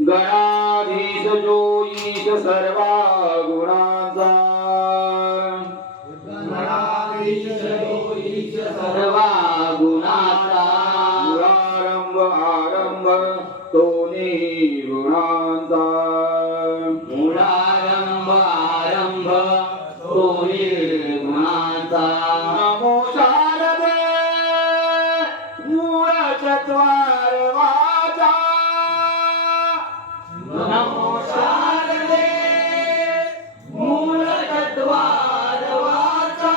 गणाधीश जो ईश सर्वा गुणांचा गणाधीश जो ईश सर्वा गुणांचा मूळारंभ आरंभ तो निर्गुणांचा मूळारंभ आरंभ तो निर्गुणांचा नमो शारदे मूळ चत्वार वाचा नमो शारदे मूळ तत्वार वाचा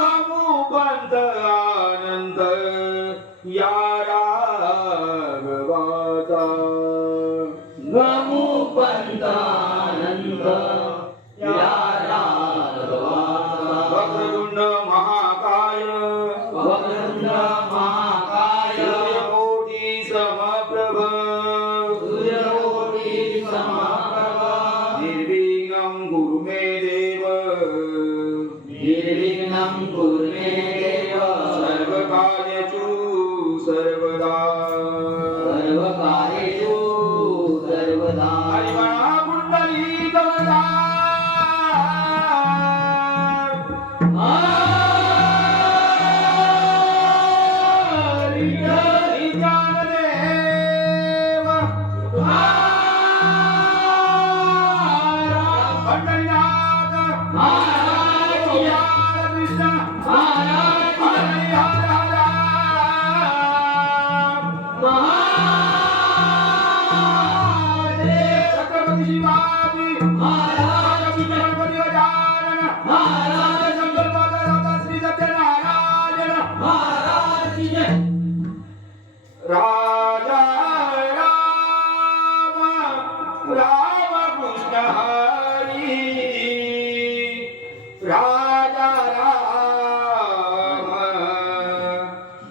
नमो पंथ अनंत या राघवाचा नमो पंतानंद या राघवाचा वक्रतुंड महाकाय वक्रतुंड महाकाय सूर्यकोटी समप्रभ सूर्यकोटी समप्रभ निर्विघ्नं कुरु मे देव निर्विघ्नं कुरु मे देव सर्वकार्येषु सर्वदा सर्वकार्येषु सर्वदा हरिवणा कुंडली कवचा राजा राम राम कृष्ण हरी राजा राम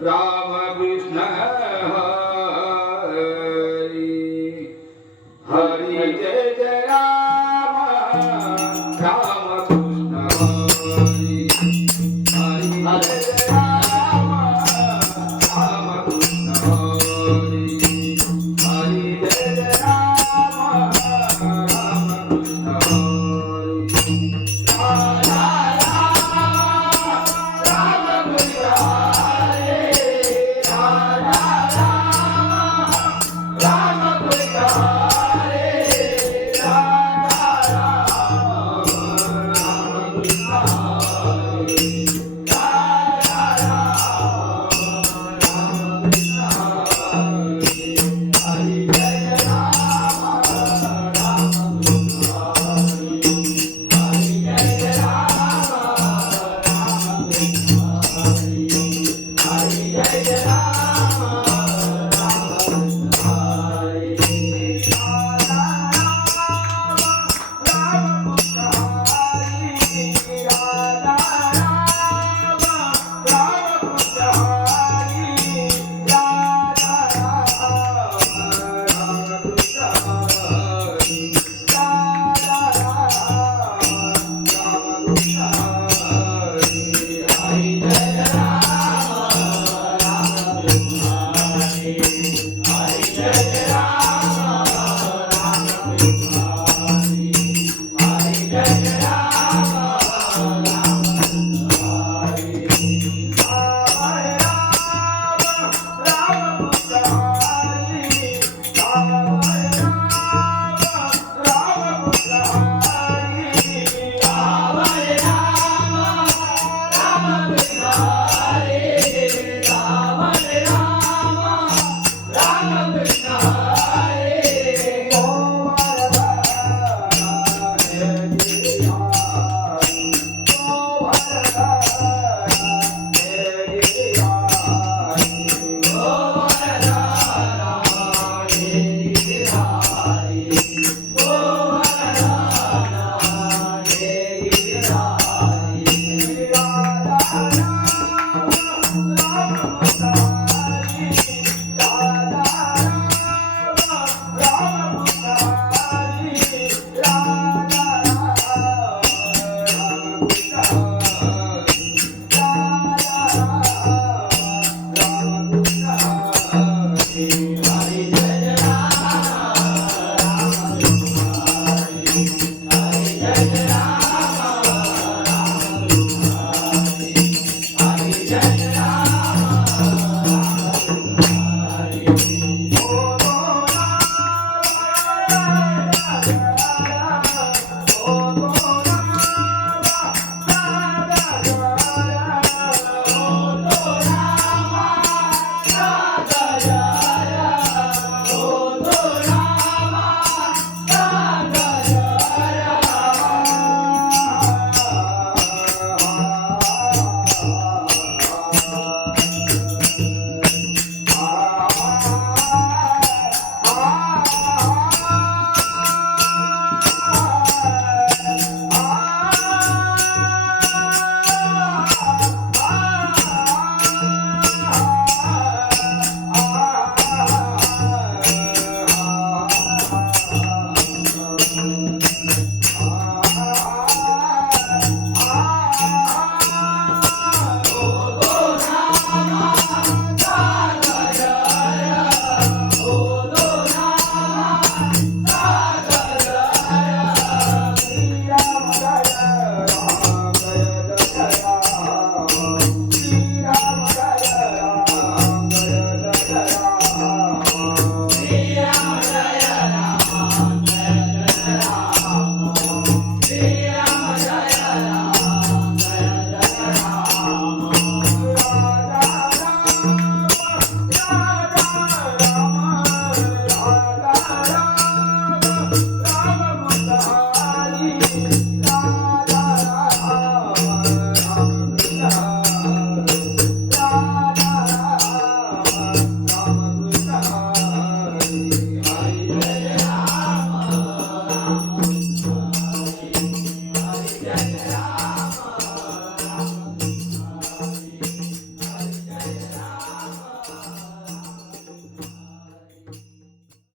राम कृष्ण हरी हरी जय जय राम राम कृष्ण हरी हरी जय जय राम राम कृष्ण हरी हरी जय जय राम राम कृष्ण हरी राजा राम राम कृष्ण हरी राजा राम राम कृष्ण हरी राजा राम